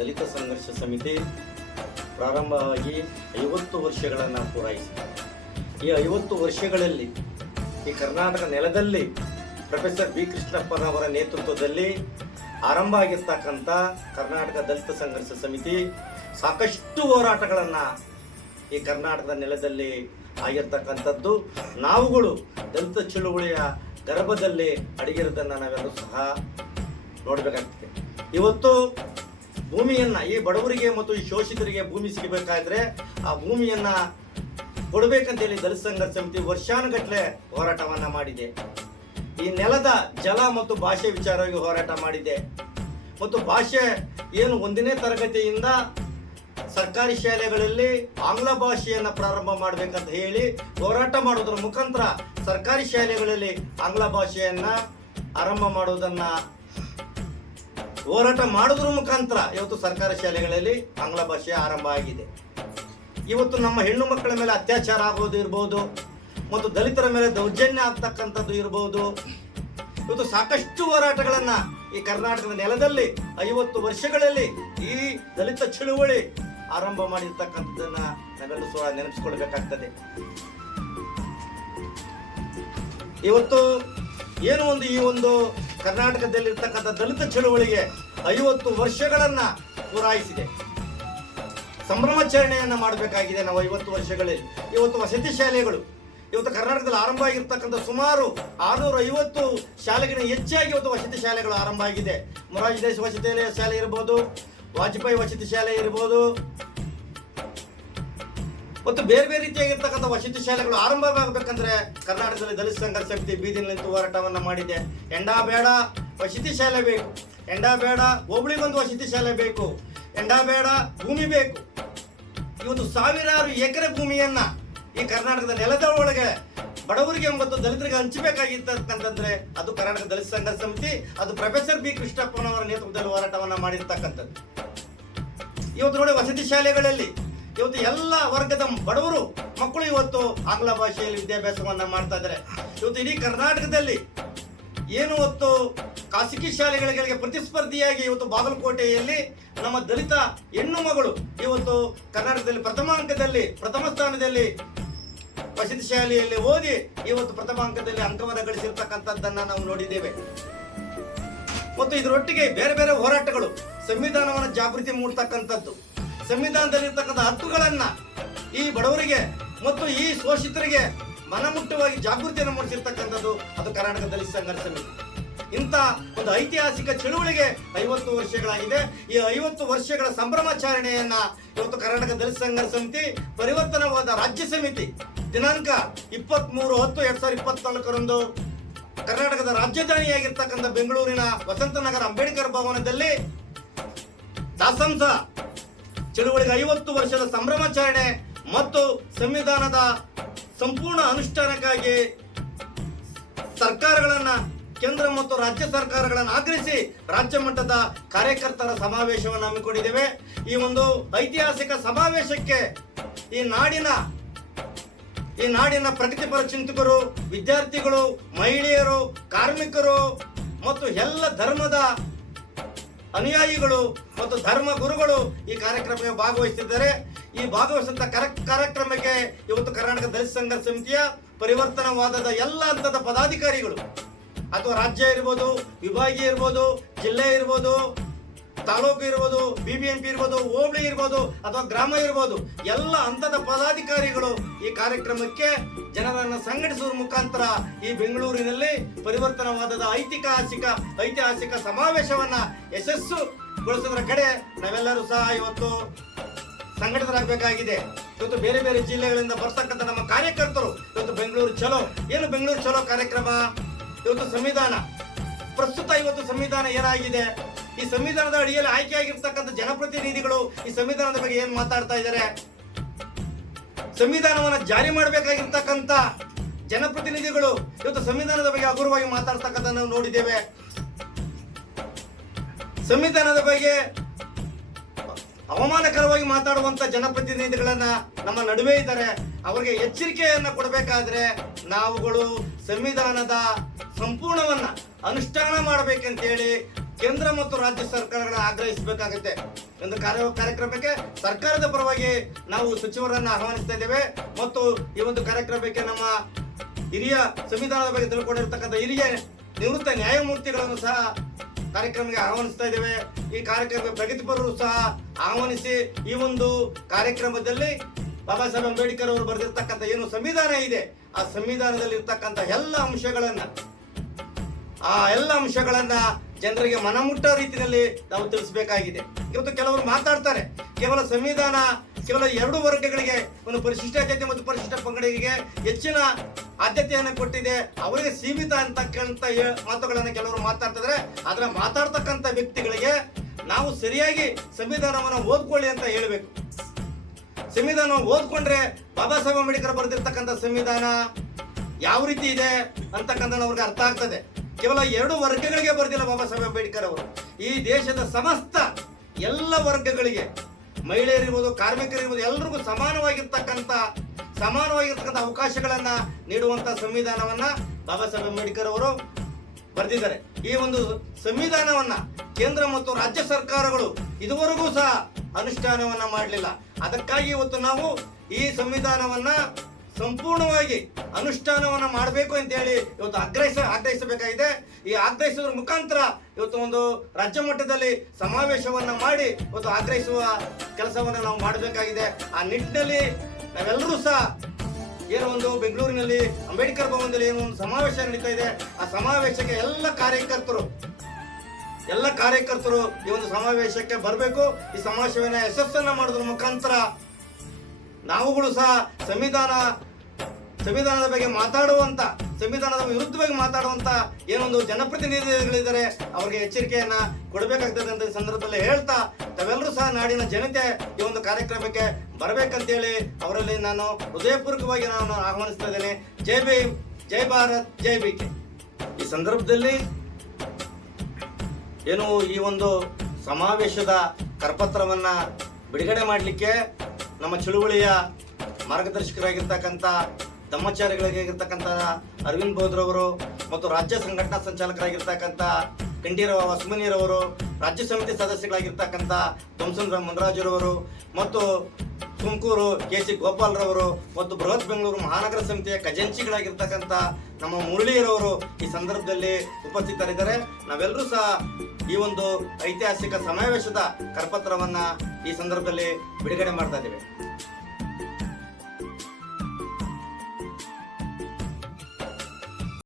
ದಲಿತ ಸಂಘರ್ಷ ಸಮಿತಿ ಪ್ರಾರಂಭವಾಗಿ 50 ವರ್ಷಗಳನ್ನು ಪೂರೈಸಿದೆ. ಈ 50 ವರ್ಷಗಳಲ್ಲಿ ಈ ಕರ್ನಾಟಕ ನೆಲದಲ್ಲಿ ಪ್ರೊಫೆಸರ್ ಬಿ ಕೃಷ್ಣಪ್ಪನವರ ನೇತೃತ್ವದಲ್ಲಿ ಆರಂಭ ಆಗಿರ್ತಕ್ಕಂಥ ಕರ್ನಾಟಕ ದಲಿತ ಸಂಘರ್ಷ ಸಮಿತಿ ಸಾಕಷ್ಟು ಹೋರಾಟಗಳನ್ನು ಈ ಕರ್ನಾಟಕದ ನೆಲದಲ್ಲಿ ಆಗಿರ್ತಕ್ಕಂಥದ್ದು. ನಾವುಗಳು ದಲಿತ ಚಳುವಳಿಯ ಗರ್ಭದಲ್ಲಿ ಅಡಗಿರೋದನ್ನು ನಾವೆಲ್ಲರೂ ಸಹ ನೋಡಬೇಕಾಗ್ತದೆ. ಇವತ್ತು ಭೂಮಿಯನ್ನು ಈ ಬಡವರಿಗೆ ಮತ್ತು ಈ ಶೋಷಿತರಿಗೆ ಭೂಮಿ ಸಿಗಬೇಕಾದ್ರೆ ಆ ಭೂಮಿಯನ್ನು ಕೊಡಬೇಕಂತೇಳಿ ದಲಿತ ಸಂಘರ್ಷ ಸಮಿತಿ ವರ್ಷಾನುಗಟ್ಟಲೆ ಹೋರಾಟವನ್ನು ಮಾಡಿದೆ. ಈ ನೆಲದ ಜಲ ಮತ್ತು ಭಾಷೆ ವಿಚಾರವಾಗಿ ಹೋರಾಟ ಮಾಡಿದೆ. ಮತ್ತು ಭಾಷೆ ಏನು 1ನೇ ತರಗತಿಯಿಂದ ಸರ್ಕಾರಿ ಶಾಲೆಗಳಲ್ಲಿ ಆಂಗ್ಲ ಭಾಷೆಯನ್ನು ಪ್ರಾರಂಭ ಮಾಡಬೇಕಂತ ಹೇಳಿ ಹೋರಾಟ ಮಾಡೋದ್ರ ಮುಖಾಂತರ ಸರ್ಕಾರಿ ಶಾಲೆಗಳಲ್ಲಿ ಆಂಗ್ಲ ಭಾಷೆಯನ್ನು ಆರಂಭ ಮಾಡುವುದನ್ನು ಹೋರಾಟ ಮಾಡೋದ್ರ ಮುಖಾಂತರ ಇವತ್ತು ಸರ್ಕಾರಿ ಶಾಲೆಗಳಲ್ಲಿ ಆಂಗ್ಲ ಭಾಷೆ ಆರಂಭ ಆಗಿದೆ. ಇವತ್ತು ನಮ್ಮ ಹೆಣ್ಣು ಮಕ್ಕಳ ಮೇಲೆ ಅತ್ಯಾಚಾರ ಆಗೋದು ಇರ್ಬೋದು, ಮತ್ತು ದಲಿತರ ಮೇಲೆ ದೌರ್ಜನ್ಯ ಆಗ್ತಕ್ಕಂಥದ್ದು ಇರ್ಬೋದು. ಇವತ್ತು ಸಾಕಷ್ಟು ಹೋರಾಟಗಳನ್ನು ಈ ಕರ್ನಾಟಕದ ನೆಲದಲ್ಲಿ 50 ವರ್ಷಗಳಲ್ಲಿ ಈ ದಲಿತ ಚಳುವಳಿ ಆರಂಭ ಮಾಡಿರ್ತಕ್ಕಂಥದ್ದನ್ನ ನಾವೆಲ್ಲರೂ ಸಹ ನೆನಪಿಸ್ಕೊಳ್ಬೇಕಾಗ್ತದೆ. ಇವತ್ತು ಏನು ಈ ಒಂದು ಕರ್ನಾಟಕದಲ್ಲಿರ್ತಕ್ಕಂಥ ದಲಿತ ಚಳುವಳಿಗೆ 50 ವರ್ಷಗಳನ್ನ ಪೂರೈಸಿದೆ. ಸಂಭ್ರಮಾಚರಣೆಯನ್ನ ಮಾಡಬೇಕಾಗಿದೆ ನಾವು 50 ವರ್ಷಗಳಲ್ಲಿ. ಇವತ್ತು ವಸತಿ ಶಾಲೆಗಳು ಇವತ್ತು ಕರ್ನಾಟಕದಲ್ಲಿ ಆರಂಭ ಆಗಿರ್ತಕ್ಕಂಥ ಸುಮಾರು 650 ಶಾಲೆಗಿಂತ ಹೆಚ್ಚಾಗಿ ಇವತ್ತು ವಸತಿ ಶಾಲೆಗಳು ಆರಂಭ ಆಗಿದೆ. ಮೊರಾರ್ಜಿ ದೇಸಾಯಿ ವಸತಿ ಶಾಲೆ ಇರ್ಬೋದು, ವಾಜಪೇಯಿ ವಸತಿ ಶಾಲೆ ಇರ್ಬೋದು, ಮತ್ತು ಬೇರೆ ಬೇರೆ ರೀತಿಯಾಗಿರ್ತಕ್ಕಂಥ ವಸತಿ ಶಾಲೆಗಳು ಆರಂಭವಾಗಬೇಕಂದ್ರೆ ಕರ್ನಾಟಕದಲ್ಲಿ ದಲಿತ ಸಂಘರ್ಷ ಸಮಿತಿ ಬೀದಿನಲ್ಲಿ ನಿಂತು ಹೋರಾಟವನ್ನು ಮಾಡಿದೆ. ಎಂಡ ಬೇಡ ವಸತಿ ಶಾಲೆ ಬೇಕು, ಎಂಡ ಬೇಡ ಹೋಬಳಿಗೊಂದು ವಸತಿ ಶಾಲೆ ಬೇಕು, ಎಂಡ ಬೇಡ ಭೂಮಿ ಬೇಕು. ಇವತ್ತು ಸಾವಿರಾರು ಎಕರೆ ಭೂಮಿಯನ್ನ ಈ ಕರ್ನಾಟಕದ ನೆಲದ ಒಳಗೆ ಬಡವರಿಗೆ ಮತ್ತು ದಲಿತರಿಗೆ ಹಂಚಬೇಕಾಗಿರ್ತಕ್ಕಂಥದ್ರೆ ಅದು ಕರ್ನಾಟಕ ದಲಿತ ಸಂಘರ್ಷ ಸಮಿತಿ, ಅದು ಪ್ರೊಫೆಸರ್ ಬಿ ಕೃಷ್ಣಪ್ಪನವರ ನೇತೃತ್ವದಲ್ಲಿ ಹೋರಾಟವನ್ನ ಮಾಡಿರ್ತಕ್ಕಂಥದ್ದು. ಇವತ್ತು ನೋಡಿ ವಸತಿ ಶಾಲೆಗಳಲ್ಲಿ ಇವತ್ತು ಎಲ್ಲ ವರ್ಗದ ಬಡವರು ಮಕ್ಕಳು ಇವತ್ತು ಆಂಗ್ಲ ಭಾಷೆಯಲ್ಲಿ ವಿದ್ಯಾಭ್ಯಾಸವನ್ನ ಮಾಡ್ತಾ ಇದ್ದಾರೆ. ಇವತ್ತು ಇಡೀ ಕರ್ನಾಟಕದಲ್ಲಿ ಏನು ಹೊತ್ತು ಖಾಸಗಿ ಶಾಲೆಗಳಿಗೆ ಪ್ರತಿಸ್ಪರ್ಧಿಯಾಗಿ ಇವತ್ತು ಬಾಗಲಕೋಟೆಯಲ್ಲಿ ನಮ್ಮ ದಲಿತ ಹೆಣ್ಣು ಮಗಳು ಇವತ್ತು ಕರ್ನಾಟಕದಲ್ಲಿ ಪ್ರಥಮ ಸ್ಥಾನದಲ್ಲಿ ವಸತಿ ಶಾಲೆಯಲ್ಲಿ ಓದಿ ಇವತ್ತು ಪ್ರಥಮ ಅಂಕದಲ್ಲಿ ಅಂಕವನ್ನು ಗಳಿಸಿರ್ತಕ್ಕಂಥದ್ದನ್ನ ನಾವು ನೋಡಿದ್ದೇವೆ. ಮತ್ತು ಇದರೊಟ್ಟಿಗೆ ಬೇರೆ ಬೇರೆ ಹೋರಾಟಗಳು, ಸಂವಿಧಾನವನ್ನು ಜಾಗೃತಿ ಮೂಡ್ತಕ್ಕಂಥದ್ದು, ಸಂವಿಧಾನದಲ್ಲಿರ್ತಕ್ಕಂಥ ಹಕ್ಕುಗಳನ್ನ ಈ ಬಡವರಿಗೆ ಮತ್ತು ಈ ಶೋಷಿತರಿಗೆ ಮನಮುಟ್ಟವಾಗಿ ಜಾಗೃತಿಯನ್ನು ಮೂಡಿಸಿರ್ತಕ್ಕಂಥದ್ದು ಅದು ಕರ್ನಾಟಕ ದಲಿತ ಸಂಘರ್ಷ ಸಮಿತಿ. ಇಂಥ ಒಂದು ಐತಿಹಾಸಿಕ ಚಳುವಳಿಗೆ 50 ವರ್ಷಗಳಾಗಿದೆ. ಈ 50 ವರ್ಷಗಳ ಸಂಭ್ರಮಾಚರಣೆಯನ್ನ ಇವತ್ತು ಕರ್ನಾಟಕ ದಲಿತ ಸಂಘರ್ಷ ಸಮಿತಿ ಪರಿವರ್ತನವಾದ ರಾಜ್ಯ ಸಮಿತಿ ದಿನಾಂಕ 23/10/2024 ಕರ್ನಾಟಕದ ರಾಜಧಾನಿಯಾಗಿರ್ತಕ್ಕಂಥ ಬೆಂಗಳೂರಿನ ವಸಂತನಗರ ಅಂಬೇಡ್ಕರ್ ಭವನದಲ್ಲಿ ದಾಸಂಸ ಚಳುವಳಿಗೆ 50 ವರ್ಷದ ಸಂಭ್ರಮಾಚರಣೆ ಮತ್ತು ಸಂವಿಧಾನದ ಸಂಪೂರ್ಣ ಅನುಷ್ಠಾನಕ್ಕಾಗಿ ಸರ್ಕಾರಗಳನ್ನ, ಕೇಂದ್ರ ಮತ್ತು ರಾಜ್ಯ ಸರ್ಕಾರಗಳನ್ನು ಆಗ್ರಹಿಸಿ ರಾಜ್ಯ ಮಟ್ಟದ ಕಾರ್ಯಕರ್ತರ ಸಮಾವೇಶವನ್ನು ಹಮ್ಮಿಕೊಂಡಿದ್ದೇವೆ. ಈ ಒಂದು ಐತಿಹಾಸಿಕ ಸಮಾವೇಶಕ್ಕೆ ಈ ನಾಡಿನ ಪ್ರಗತಿಪರ ಚಿಂತಕರು, ವಿದ್ಯಾರ್ಥಿಗಳು, ಮಹಿಳೆಯರು, ಕಾರ್ಮಿಕರು ಮತ್ತು ಎಲ್ಲ ಧರ್ಮದ ಅನುಯಾಯಿಗಳು ಮತ್ತು ಧರ್ಮ ಗುರುಗಳು ಈ ಕಾರ್ಯಕ್ರಮಕ್ಕೆ ಭಾಗವಹಿಸಿದ್ದಾರೆ. ಈ ಭಾಗವಹಿಸಿದ ಕಾರ್ಯಕ್ರಮಕ್ಕೆ ಇವತ್ತು ಕರ್ನಾಟಕ ದಲಿತ ಸಂಘರ್ಷ ಸಮಿತಿಯ ಪರಿವರ್ತನವಾದದ ಎಲ್ಲ ಹಂತದ ಪದಾಧಿಕಾರಿಗಳು, ಅಥವಾ ರಾಜ್ಯ ಇರ್ಬೋದು, ವಿಭಾಗೀಯ ಇರ್ಬೋದು, ಜಿಲ್ಲೆ ಇರ್ಬೋದು, ತಾಲೂಕು ಇರ್ಬೋದು, BBMP ಇರ್ಬೋದು, ಹೋಬಳಿ ಇರ್ಬೋದು ಅಥವಾ ಗ್ರಾಮ ಇರ್ಬೋದು, ಎಲ್ಲ ಹಂತದ ಪದಾಧಿಕಾರಿಗಳು ಈ ಕಾರ್ಯಕ್ರಮಕ್ಕೆ ಜನರನ್ನು ಸಂಘಟಿಸುವ ಮುಖಾಂತರ ಈ ಬೆಂಗಳೂರಿನಲ್ಲಿ ಪರಿವರ್ತನವಾದದ ಐತಿಹಾಸಿಕ ಸಮಾವೇಶವನ್ನ ಯಶಸ್ಸುಗೊಳಿಸೋದ್ರ ಕಡೆ ನಾವೆಲ್ಲರೂ ಸಹ ಇವತ್ತು ಸಂಘಟಿತರಾಗಬೇಕಾಗಿದೆ. ಇವತ್ತು ಬೇರೆ ಬೇರೆ ಜಿಲ್ಲೆಗಳಿಂದ ಬರ್ತಕ್ಕಂಥ ನಮ್ಮ ಕಾರ್ಯಕರ್ತರು ಇವತ್ತು ಬೆಂಗಳೂರು ಚಲೋ ಕಾರ್ಯಕ್ರಮ, ಇವತ್ತು ಸಂವಿಧಾನ ಪ್ರಸ್ತುತ ಇವತ್ತು ಸಂವಿಧಾನ ಏನಾಗಿದೆ, ಈ ಸಂವಿಧಾನದ ಅಡಿಯಲ್ಲಿ ಆಯ್ಕೆಯಾಗಿರ್ತಕ್ಕಂಥ ಜನಪ್ರತಿನಿಧಿಗಳು ಈ ಸಂವಿಧಾನದ ಬಗ್ಗೆ ಏನ್ ಮಾತಾಡ್ತಾ ಇದ್ದಾರೆ, ಸಂವಿಧಾನವನ್ನ ಜಾರಿ ಮಾಡಬೇಕಾಗಿರ್ತಕ್ಕಂಥ ಜನಪ್ರತಿನಿಧಿಗಳು ಇವತ್ತು ಸಂವಿಧಾನದ ಬಗ್ಗೆ ಹಗುರವಾಗಿ ಮಾತಾಡ್ತಕ್ಕಂಥ ನಾವು ನೋಡಿದ್ದೇವೆ. ಸಂವಿಧಾನದ ಬಗ್ಗೆ ಅವಮಾನಕರವಾಗಿ ಮಾತಾಡುವಂತ ಜನಪ್ರತಿನಿಧಿಗಳನ್ನ ನಮ್ಮ ನಡುವೆ ಇದ್ದಾರೆ. ಅವರಿಗೆ ಎಚ್ಚರಿಕೆಯನ್ನ ಕೊಡಬೇಕಾದ್ರೆ ನಾವುಗಳು ಸಂವಿಧಾನದ ಸಂಪೂರ್ಣವನ್ನ ಅನುಷ್ಠಾನ ಮಾಡಬೇಕಂತೇಳಿ ಕೇಂದ್ರ ಮತ್ತು ರಾಜ್ಯ ಸರ್ಕಾರಗಳ ಆಗ್ರಹಿಸಬೇಕಾಗುತ್ತೆ. ಒಂದು ಕಾರ್ಯಕ್ರಮಕ್ಕೆ ಸರ್ಕಾರದ ಪರವಾಗಿ ನಾವು ಸಚಿವರನ್ನ ಆಹ್ವಾನಿಸ್ತಾ ಇದ್ದೇವೆ ಮತ್ತು ಈ ಒಂದು ಕಾರ್ಯಕ್ರಮಕ್ಕೆ ನಮ್ಮ ಹಿರಿಯ ಸಂವಿಧಾನದ ಬಗ್ಗೆ ತಿಳ್ಕೊಂಡಿರ್ತಕ್ಕಂಥ ಹಿರಿಯ ನಿವೃತ್ತ ನ್ಯಾಯಮೂರ್ತಿಗಳನ್ನು ಸಹ ಕಾರ್ಯಕ್ರಮಕ್ಕೆ ಆಹ್ವಾನಿಸ್ತಾ ಇದ್ದೇವೆ. ಈ ಕಾರ್ಯಕ್ರಮಕ್ಕೆ ಪ್ರಗತಿಪರರು ಸಹ ಆಹ್ವಾನಿಸಿ ಈ ಒಂದು ಕಾರ್ಯಕ್ರಮದಲ್ಲಿ ಬಾಬಾ ಸಾಹೇಬ್ ಅಂಬೇಡ್ಕರ್ ಅವರು ಬರೆದಿರ್ತಕ್ಕಂಥ ಏನು ಸಂವಿಧಾನ ಇದೆ ಆ ಸಂವಿಧಾನದಲ್ಲಿ ಇರ್ತಕ್ಕಂಥ ಎಲ್ಲ ಅಂಶಗಳನ್ನ ಜನರಿಗೆ ಮನಮುಟ್ಟ ರೀತಿಯಲ್ಲಿ ನಾವು ತಿಳಿಸಬೇಕಾಗಿದೆ. ಇವತ್ತು ಕೆಲವರು ಮಾತಾಡ್ತಾರೆ ಕೇವಲ ಸಂವಿಧಾನ ಕೇವಲ 2 ವರ್ಗಗಳಿಗೆ, ಒಂದು ಪರಿಶಿಷ್ಟ ಜಾತಿ ಮತ್ತು ಪರಿಶಿಷ್ಟ ಪಂಗಡಿಗೆ ಹೆಚ್ಚಿನ ಆದ್ಯತೆಯನ್ನು ಕೊಟ್ಟಿದೆ, ಅವರಿಗೆ ಸೀಮಿತ ಅಂತಕ್ಕಂಥ ಮಾತುಗಳನ್ನು ಕೆಲವರು ಮಾತಾಡ್ತಿದ್ರೆ. ಆದ್ರೆ ಮಾತಾಡ್ತಕ್ಕಂಥ ವ್ಯಕ್ತಿಗಳಿಗೆ ನಾವು ಸರಿಯಾಗಿ ಸಂವಿಧಾನವನ್ನು ಓದ್ಕೊಳ್ಳಿ ಅಂತ ಹೇಳಬೇಕು. ಸಂವಿಧಾನ ಓದ್ಕೊಂಡ್ರೆ ಬಾಬಾ ಸಾಹೇಬ್ ಅಂಬೇಡ್ಕರ್ ಬರೆದಿರ್ತಕ್ಕಂಥ ಸಂವಿಧಾನ ಯಾವ ರೀತಿ ಇದೆ ಅಂತಕ್ಕಂಥ ಅವ್ರಿಗೆ ಅರ್ಥ ಆಗ್ತದೆ. ಕೇವಲ 2 ವರ್ಗಗಳಿಗೆ ಬರೆದಿಲ್ಲ ಬಾಬಾ ಸಾಹೇಬ್ ಅಂಬೇಡ್ಕರ್ ಅವರು, ಈ ದೇಶದ ಸಮಸ್ತ ಎಲ್ಲ ವರ್ಗಗಳಿಗೆ, ಮಹಿಳೆಯರಿರ್ಬೋದು, ಕಾರ್ಮಿಕರಿರ್ಬೋದು, ಎಲ್ರಿಗೂ ಸಮಾನವಾಗಿರ್ತಕ್ಕಂಥ ಅವಕಾಶಗಳನ್ನ ನೀಡುವಂತ ಸಂವಿಧಾನವನ್ನ ಬಾಬಾ ಸಾಹೇಬ್ ಅಂಬೇಡ್ಕರ್ ಅವರು ಬರೆದಿದ್ದಾರೆ. ಈ ಒಂದು ಸಂವಿಧಾನವನ್ನ ಕೇಂದ್ರ ಮತ್ತು ರಾಜ್ಯ ಸರ್ಕಾರಗಳು ಇದುವರೆಗೂ ಸಹ ಅನುಷ್ಠಾನವನ್ನ ಮಾಡಲಿಲ್ಲ. ಅದಕ್ಕಾಗಿ ಇವತ್ತು ನಾವು ಈ ಸಂವಿಧಾನವನ್ನ ಸಂಪೂರ್ಣವಾಗಿ ಅನುಷ್ಠಾನವನ್ನ ಮಾಡಬೇಕು ಅಂತ ಹೇಳಿ ಇವತ್ತು ಆಗ್ರಹಿಸಬೇಕಾಗಿದೆ. ಈ ಆಗ್ರಹಿಸುವ ಮುಖಾಂತರ ಇವತ್ತು ಒಂದು ರಾಜ್ಯ ಮಟ್ಟದಲ್ಲಿ ಸಮಾವೇಶವನ್ನ ಮಾಡಿ ಇವತ್ತು ಆಗ್ರಹಿಸುವ ಕೆಲಸವನ್ನ ನಾವು ಮಾಡಬೇಕಾಗಿದೆ. ಆ ನಿಟ್ಟಿನಲ್ಲಿ ನಾವೆಲ್ಲರೂ ಸಹ ಏನೋ ಒಂದು ಬೆಂಗಳೂರಿನಲ್ಲಿ ಅಂಬೇಡ್ಕರ್ ಭವನದಲ್ಲಿ ಏನೋ ಒಂದು ಸಮಾವೇಶ ನಡೀತಾ ಇದೆ. ಆ ಸಮಾವೇಶಕ್ಕೆ ಎಲ್ಲ ಕಾರ್ಯಕರ್ತರು ಈ ಒಂದು ಸಮಾವೇಶಕ್ಕೆ ಬರಬೇಕು. ಈ ಸಮಾವೇಶವನ್ನ ಯಶಸ್ಸನ್ನ ಮಾಡೋದ್ರ ಮುಖಾಂತರ ನಾವುಗಳು ಸಹ ಸಂವಿಧಾನದ ಬಗ್ಗೆ ಮಾತಾಡುವಂತ, ಸಂವಿಧಾನದ ವಿರುದ್ಧವಾಗಿ ಮಾತಾಡುವಂತ ಏನೊಂದು ಜನಪ್ರತಿನಿಧಿಗಳಿದ್ದಾರೆ ಅವರಿಗೆ ಎಚ್ಚರಿಕೆಯನ್ನ ಕೊಡಬೇಕಾಗ್ತದೆ ಅಂತ ಸಂದರ್ಭದಲ್ಲಿ ಹೇಳ್ತಾ, ತಾವೆಲ್ಲರೂ ಸಹ ನಾಡಿನ ಜನತೆ ಈ ಒಂದು ಕಾರ್ಯಕ್ರಮಕ್ಕೆ ಬರಬೇಕಂತೇಳಿ ಅವರಲ್ಲಿ ನಾನು ಹೃದಯಪೂರ್ವಕವಾಗಿ ನಾನು ಆಹ್ವಾನಿಸ್ತಾ ಇದ್ದೇನೆ. ಜೈ ಭೀಮ್, ಜೈ ಭಾರತ್, ಜೈ ಬಿಕೆ. ಈ ಸಂದರ್ಭದಲ್ಲಿ ಏನು ಈ ಒಂದು ಸಮಾವೇಶದ ಕರಪತ್ರವನ್ನ ಬಿಡುಗಡೆ ಮಾಡಲಿಕ್ಕೆ ನಮ್ಮ ಚಳುವಳಿಯ ಮಾರ್ಗದರ್ಶಕರಾಗಿರ್ತಕ್ಕಂಥ ಧಮ್ಮಾಚಾರ್ಯಗಳಾಗಿರ್ತಕ್ಕಂಥ ಅರವಿಂದ್ ಬೋದ್ರವರು ಮತ್ತು ರಾಜ್ಯ ಸಂಘಟನಾ ಸಂಚಾಲಕರಾಗಿರ್ತಕ್ಕಂಥ ಕಂಠೀರವ ವಸುಮನಿರವರು, ರಾಜ್ಯ ಸಮಿತಿ ಸದಸ್ಯಗಳಾಗಿರ್ತಕ್ಕಂಥ ಧ್ವಂಸನ್ ಮುನರಾಜರವರು ಮತ್ತು ತುಮಕೂರು ಕೆ.ಸಿ. ಗೋಪಾಲ್ರವರು ಮತ್ತು ಬೃಹತ್ ಬೆಂಗಳೂರು ಮಹಾನಗರ ಸಮಿತಿಯ ಖಜಾಂಚಿಗಳಾಗಿರ್ತಕ್ಕಂಥ ನಮ್ಮ ಮುರಳಿಯರವರು ಈ ಸಂದರ್ಭದಲ್ಲಿ ಉಪಸ್ಥಿತರಿದ್ದಾರೆ. ನಾವೆಲ್ಲರೂ ಸಹ ಈ ಒಂದು ಐತಿಹಾಸಿಕ ಸಮಾವೇಶದ ಕರಪತ್ರವನ್ನ ಈ ಸಂದರ್ಭದಲ್ಲಿ ಬಿಡುಗಡೆ ಮಾಡ್ತಾ ಇದ್ದೇವೆ.